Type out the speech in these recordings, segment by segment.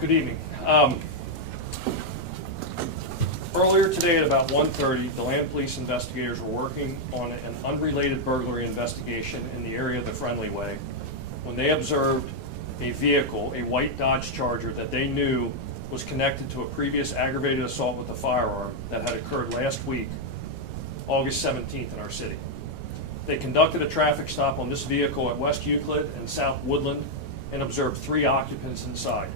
Good evening. Earlier today at about 1:30, DeLand police investigators were working on an unrelated burglary investigation in the area of the Friendly Way when they observed a vehicle, a white Dodge Charger, that they knew was connected to a previous aggravated assault with a firearm that had occurred last week, August 17th, in our city. They conducted a traffic stop on this vehicle at West Euclid and South Woodland and observed 3 occupants inside.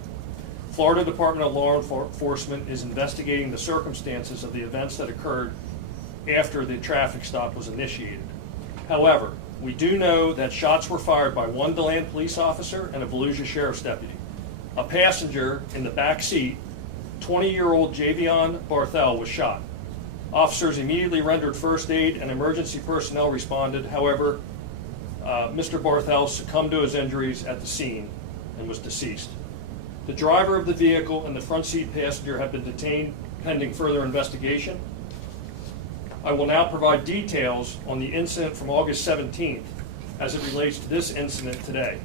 Florida Department of Law Enforcement is investigating the circumstances of the events that occurred after the traffic stop was initiated. However, we do know that shots were fired by one DeLand police officer and a Volusia Sheriff's deputy. A passenger in the back seat, 20-year-old Javion Barthel, was shot. Officers immediately rendered first aid and emergency personnel responded. However, Mr. Barthel succumbed to his injuries at the scene and was deceased. The driver of the vehicle and the front seat passenger have been detained pending further investigation. I will now provide details on the incident from August 17th as it relates to this incident today.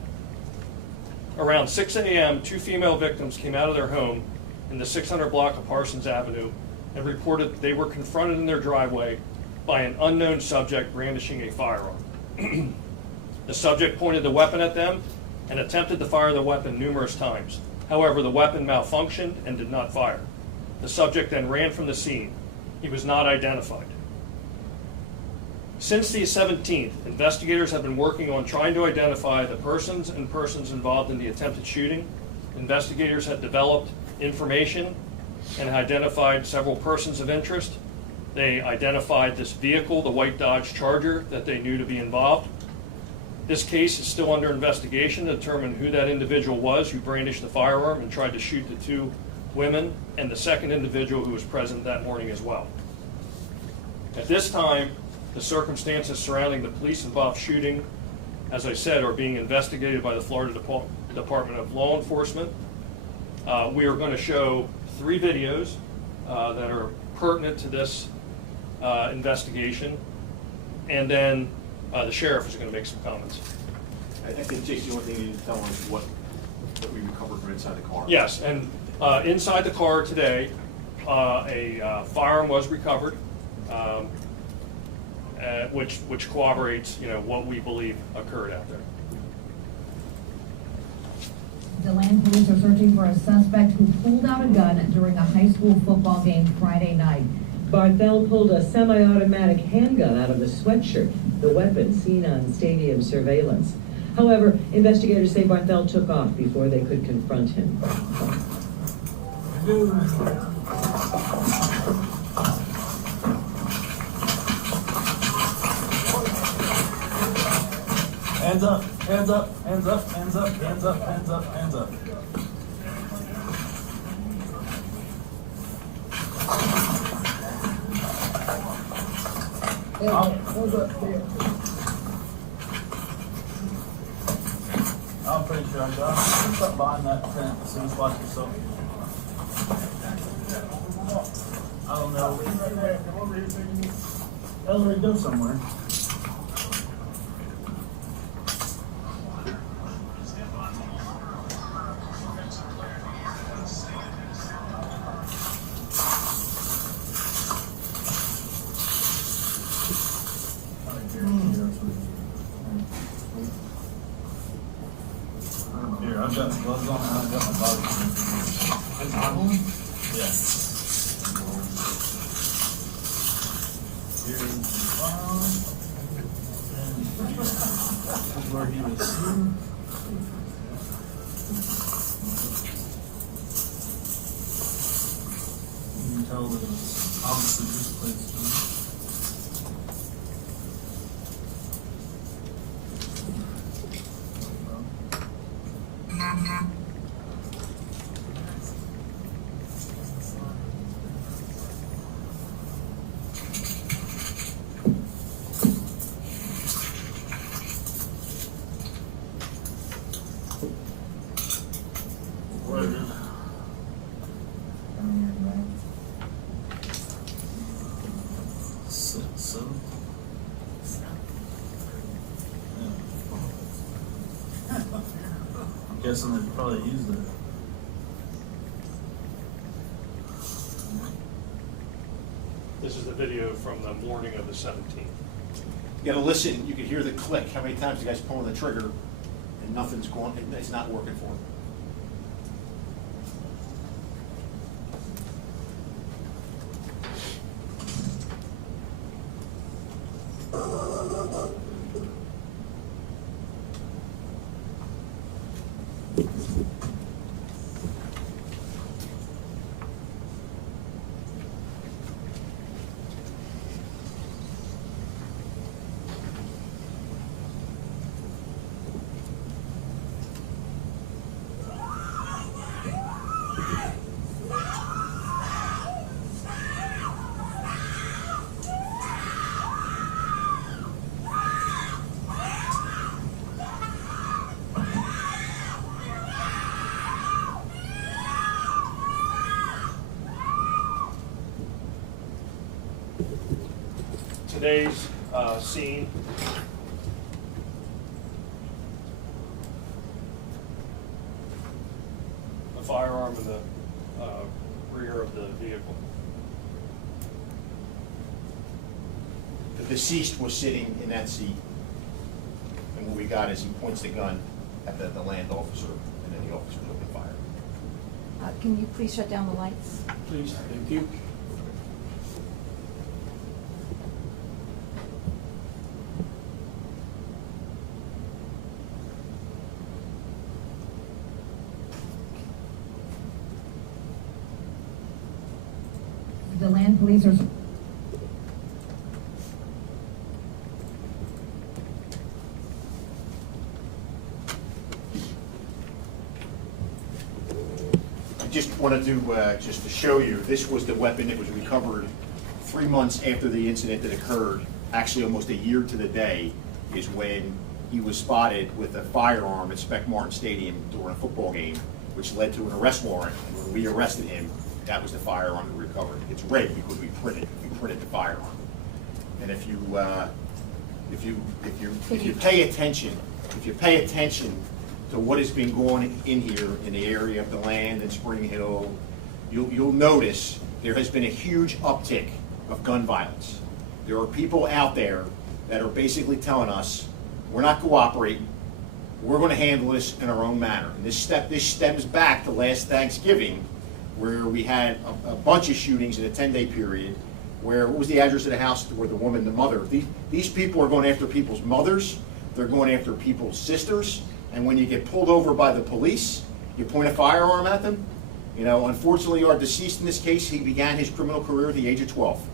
Around 6 a.m., 2 female victims came out of their home in the 600 block of Parsons Avenue and reported that they were confronted in their driveway by an unknown subject brandishing a firearm. The subject pointed the weapon at them and attempted to fire the weapon numerous times. However, the weapon malfunctioned and did not fire. The subject then ran from the scene. He was not identified. Since the 17th, investigators have been working on trying to identify the persons involved in the attempted shooting. Investigators have developed information and identified several persons of interest. They identified this vehicle, the white Dodge Charger, that they knew to be involved. This case is still under investigation to determine who that individual was who brandished the firearm and tried to shoot the 2 women and the second individual who was present that morning as well. At this time, the circumstances surrounding the police-involved shooting, as I said, are being investigated by the Florida Department of Law Enforcement. We are going to show 3 videos that are pertinent to this investigation, and then the sheriff is going to make some comments. I think, Jason, the only thing you need to tell them is what we recovered from inside the car. Yes, and inside the car today, a firearm was recovered, which corroborates, what we believe occurred out there. DeLand police are searching for a suspect who pulled out a gun during a high school football game Friday night. Barthel pulled a semi-automatic handgun out of a sweatshirt, the weapon seen on stadium surveillance. However, investigators say Barthel took off before they could confront him. Hands up, hands up, hands up, hands up, hands up, hands up, hands up. I'm pretty sure I got it. Just up behind that tent as soon as watch yourself. I don't know. Hell, we go somewhere. Here, I've got gloves on and I've got my body. Yeah. Here's where he was. You can tell that it's obviously this place. Where is it? So? Yeah. I'm guessing they probably used it. This is the video from the morning of the 17th. You gotta listen, you can hear the click, how many times the guy's pulling the trigger and nothing's going, it's not working for him. Today's scene. A firearm in the rear of the vehicle. The deceased was sitting in that seat. And what we got is he points the gun at the DeLand officer, and then the officer opened fire. Can you please shut down the lights? Please, thank you. DeLand police are. I just wanted to, just to show you, this was the weapon that was recovered 3 months after the incident that occurred. Actually, almost a year to the day is when he was spotted with a firearm at Spec Martin Stadium during a football game, which led to an arrest warrant. And when we arrested him, that was the firearm we recovered. It's red because we printed the firearm. And if you pay attention to what has been going in here in the area of DeLand and Spring Hill, you'll notice there has been a huge uptick of gun violence. There are people out there that are basically telling us, we're not cooperating, we're going to handle this in our own manner. And this stems back to last Thanksgiving, where we had a bunch of shootings in a 10-day period, where, what was the address of the house where the woman, the mother, these people are going after people's mothers, they're going after people's sisters, and when you get pulled over by the police, you point a firearm at them. You know, unfortunately, our deceased in this case, he began his criminal career at the age of 12.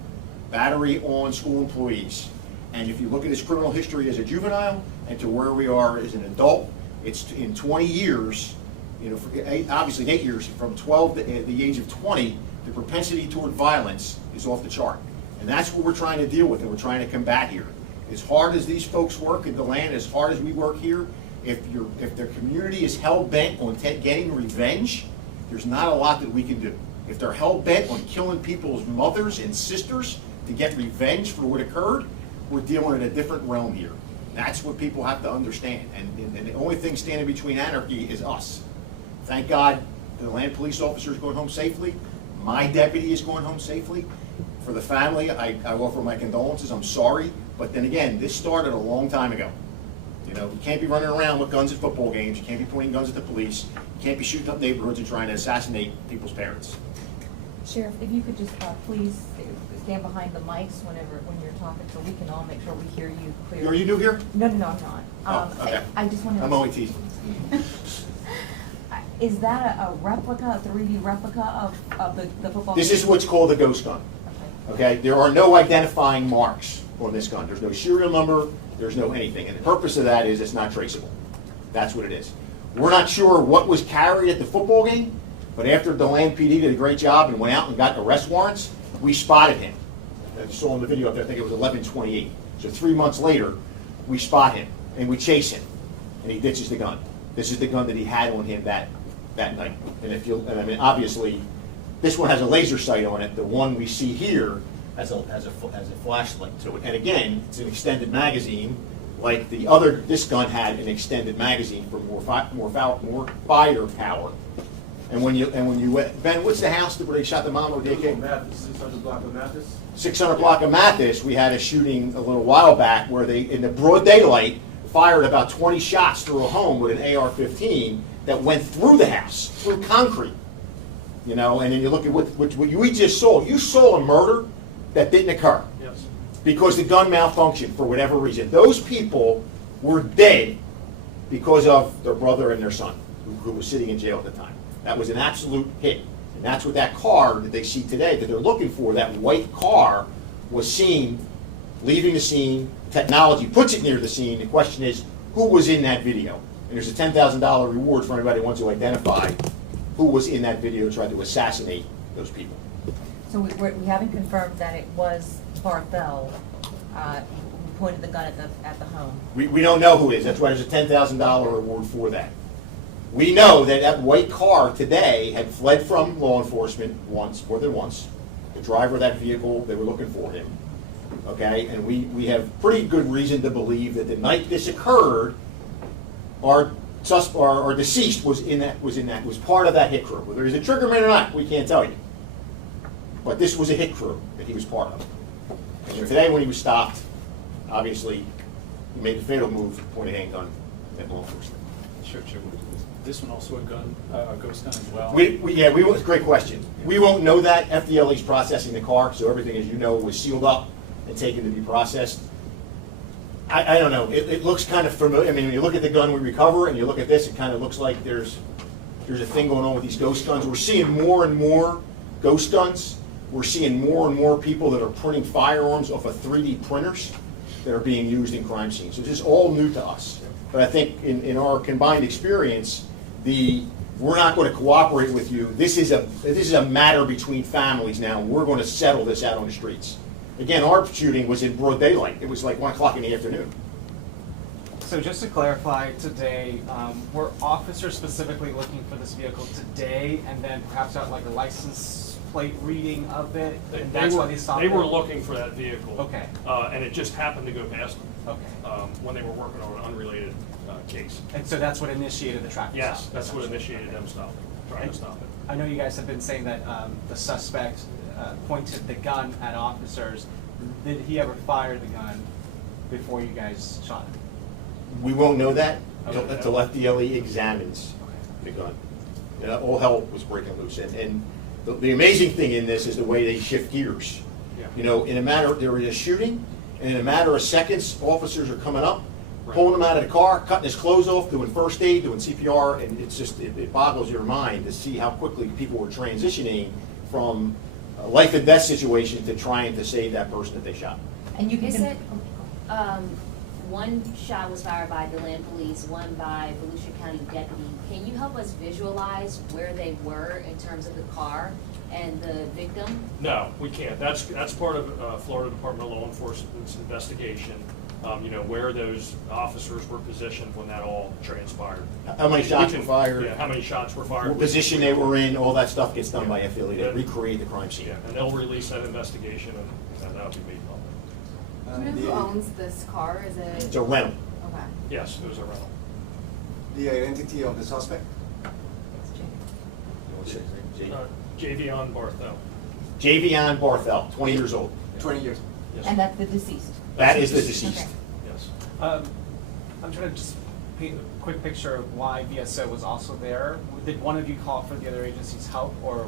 Battery on school employees. And if you look at his criminal history as a juvenile and to where we are as an adult, it's in 20 years, you know, obviously 8 years, from 12 to the age of 20, the propensity toward violence is off the chart. And that's what we're trying to deal with and we're trying to combat here. As hard as these folks work in DeLand, as hard as we work here, if their community is hell-bent on getting revenge, there's not a lot that we can do. If they're hell-bent on killing people's mothers and sisters to get revenge for what occurred, we're dealing in a different realm here. That's what people have to understand. And the only thing standing between anarchy is us. Thank God the DeLand police officer is going home safely. My deputy is going home safely. For the family, I offer my condolences. I'm sorry. But then again, this started a long time ago. You know, you can't be running around with guns at football games. You can't be pointing guns at the police. You can't be shooting up neighborhoods and trying to assassinate people's parents. Sheriff, if you could just please stand behind the mics when you're talking, so we can all make sure we hear you clearly. Are you new here? No, I'm not. Oh, okay. I just wanted to. I'm only teasing. Is that a replica, a 3D replica of the football? This is what's called a ghost gun. Okay, there are no identifying marks on this gun. There's no serial number, there's no anything. And the purpose of that is it's not traceable. That's what it is. We're not sure what was carried at the football game, but after DeLand PD did a great job and went out and got arrest warrants, we spotted him. I saw in the video up there, I think it was 11/28. So 3 months later, we spot him and we chase him, and he ditches the gun. This is the gun that he had on him that night. And I mean, obviously, this one has a laser sight on it. The one we see here has a flashlight to it. And again, it's an extended magazine, like the other. This gun had an extended magazine for more firepower. And when you went, Ben, what's the house where they shot the mom with the AK? Mathis, 600 block of Mathis. 600 block of Mathis, we had a shooting a little while back where they, in the broad daylight, fired about 20 shots through a home with an AR-15 that went through the house, through concrete. You know, and then you look at what we just saw. You saw a murder that didn't occur Yes. because the gun malfunctioned for whatever reason. Those people were dead because of their brother and their son, who was sitting in jail at the time. That was an absolute hit. And that's what that car that they see today, that they're looking for, that white car, was seen leaving the scene. Technology puts it near the scene. The question is, who was in that video? And there's a $10,000 reward for anybody who wants to identify who was in that video trying to assassinate those people. So we haven't confirmed that it was Barthel who pointed the gun at the home. We don't know who it is. That's why there's a $10,000 reward for that. We know that that white car today had fled from law enforcement once, more than once. The driver of that vehicle, they were looking for him. Okay, and we have pretty good reason to believe that the night this occurred, our deceased was part of that hit crew. Whether he's a triggerman or not, we can't tell you. But this was a hit crew that he was part of. And today, when he was stopped, obviously, he made the fatal move, pointed a handgun at law enforcement. Sure. This one also a gun, a ghost gun as well? Great question. We won't know that. FDLE's processing the car, so everything, as you know, was sealed up and taken to be processed. I don't know. It looks kind of familiar. I mean, when you look at the gun we recover and you look at this, it kind of looks like there's a thing going on with these ghost guns. We're seeing more and more ghost guns. We're seeing more and more people that are printing firearms off of 3D printers that are being used in crime scenes. So this is all new to us. But I think in our combined experience, we're not going to cooperate with you. This is a matter between families now. We're going to settle this out on the streets. Again, our shooting was in broad daylight. It was like 1 o'clock in the afternoon. So just to clarify, today, were officers specifically looking for this vehicle today, and then perhaps out like a license plate reading of it, and that's why they stopped? They were looking for that vehicle. Okay. And it just happened to go past them. Okay. When they were working on an unrelated case. And so that's what initiated the traffic stop? Yes, that's what initiated them trying to stop it. I know you guys have been saying that the suspect pointed the gun at officers. Did he ever fire the gun before you guys shot him? We won't know that Okay. until FDLE examines the gun. All hell was breaking loose. And the amazing thing in this is the way they shift gears. Yeah. You know, there is a shooting, and in a matter of seconds, officers are coming up, Right. pulling him out of the car, cutting his clothes off, doing first aid, doing CPR, and it's just, it boggles your mind to see how quickly people were transitioning from a life and death situation to trying to save that person that they shot. And you can. You said one shot was fired by DeLand police, one by Volusia County deputy. Can you help us visualize where they were in terms of the car and the victim? No, we can't. That's part of Florida Department of Law Enforcement's investigation. You know, where those officers were positioned when that all transpired. How many shots were fired? Yeah, how many shots were fired. What position they were in, all that stuff gets done by FDLE. They Yeah. recreate the crime scene. Yeah, and they'll release that investigation and that'll be made public. Do you know who owns this car? Is it? It's a rental. Okay. Yes, it was a rental. The identity of the suspect? Javion Barthel. Javion Barthel, 20 years old. 20 years. Yes. And that's the deceased. That is the deceased. Okay. Yes. I'm trying to just paint a quick picture of why VSO was also there. Did one of you call for the other agency's help, or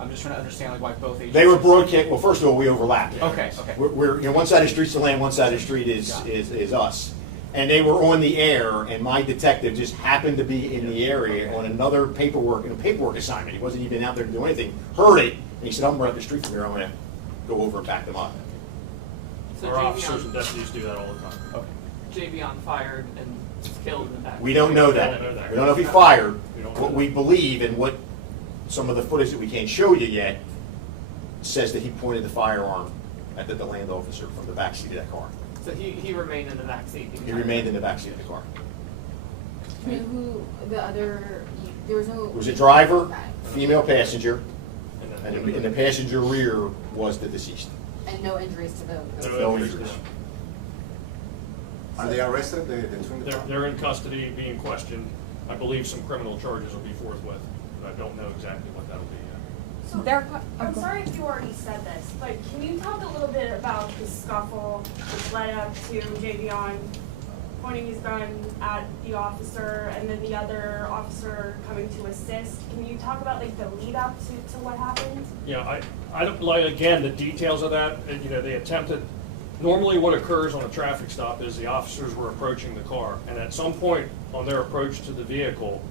I'm just trying to understand like why both agencies? They were broadcast, well, first of all, we overlapped. Okay. We're, you know, one side of the street's DeLand, one side of the street Got it. is us. And they were on the air, and my detective just happened to be in the area on another paperwork assignment. He wasn't even out there to do anything. Heard it, and he said, I'm right up the street from here, I'm gonna go over and back them up. So Our officers and deputies do that all the time. Okay. Javion fired and killed in the back. We don't know that. We don't know that. We don't know if he fired. We don't know What that. we believe and what some of the footage that we can't show you yet says that he pointed the firearm at the DeLand officer from the backseat of that car. So he remained in the back seat. He remained in the backseat of the car. Do you know who the other? There was no. It was a driver, Okay. female passenger, And and in the passenger rear was the deceased. And no injuries to the. No injuries. Are they arrested, the twin? They're in custody, being questioned. I believe some criminal charges will be forthwith, but I don't know exactly what that'll be yet. So, There- I'm sorry if you already said this, but can you talk a little bit about the scuffle which led up to Javion pointing his gun at the officer and then the other officer coming to assist? Can you talk about like the lead up to what happened? Yeah, I don't, like, again, the details of that, you know, they attempted, normally what occurs on a traffic stop is the officers were approaching the car, and at some point on their approach to the vehicle,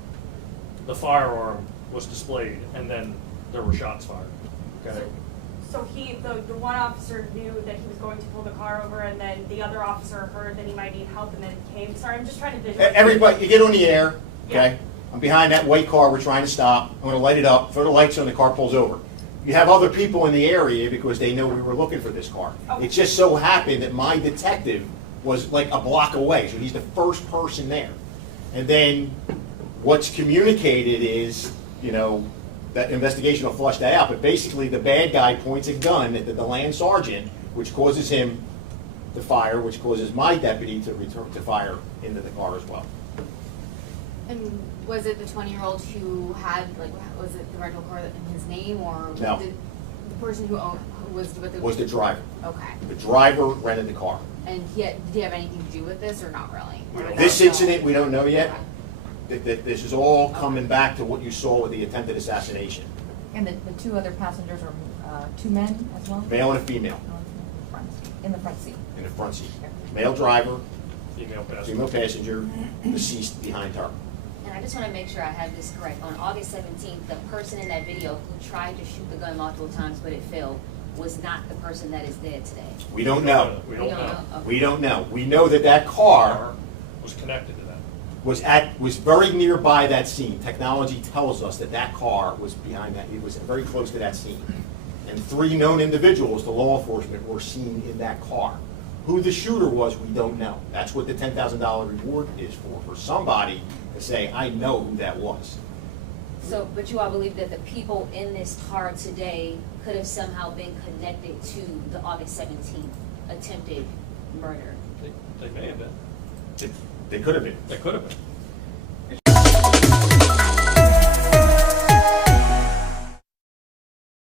the firearm was displayed, and then there were shots fired, okay? So the one officer knew that he was going to pull the car over, and then the other officer heard that he might need help and then came. Sorry, I'm just trying to visualize. Everybody, you get on the air, okay? Yeah. I'm behind that white car we're trying to stop. I'm gonna light it up, throw the lights on, the car pulls over. You have other people in the area because they know we were looking for this car. Oh. It just so happened that my detective was like a block away, so he's the first person there. And then what's communicated is, you know, that investigation will flush that out, but basically the bad guy points a gun at the DeLand sergeant, which causes him to fire, which causes my deputy to return to fire into the car as well. And was it the 20-year-old who had, like, was it the rental car in his name, or No. did the person who owned, who was with the? Was the driver. Okay. The driver rented the car. And did he have anything to do with this, or not really? Or did This that- incident, we don't know yet. Okay. This is all coming back to what you saw with the attempted assassination. And the two other passengers are two men as well? Male and a female In the front seat. in the front seat. Male driver, Female passenger. female passenger, deceased behind her. And I just want to make sure I have this correct. On August 17th, the person in that video who tried to shoot the gun multiple times but it failed was not the person that is dead today. We don't know. We don't know. Okay. We don't know. We know that that car Was connected to that. was very nearby that scene. Technology tells us that that car was behind that, it was very close to that scene. And 3 known individuals, the law enforcement, were seen in that car. Who the shooter was, we don't know. That's what the $10,000 reward is for somebody to say, I know who that was. So, but you all believe that the people in this car today could have somehow been connected to the August 17th attempted murder? They may have been. They could have been. They could have been.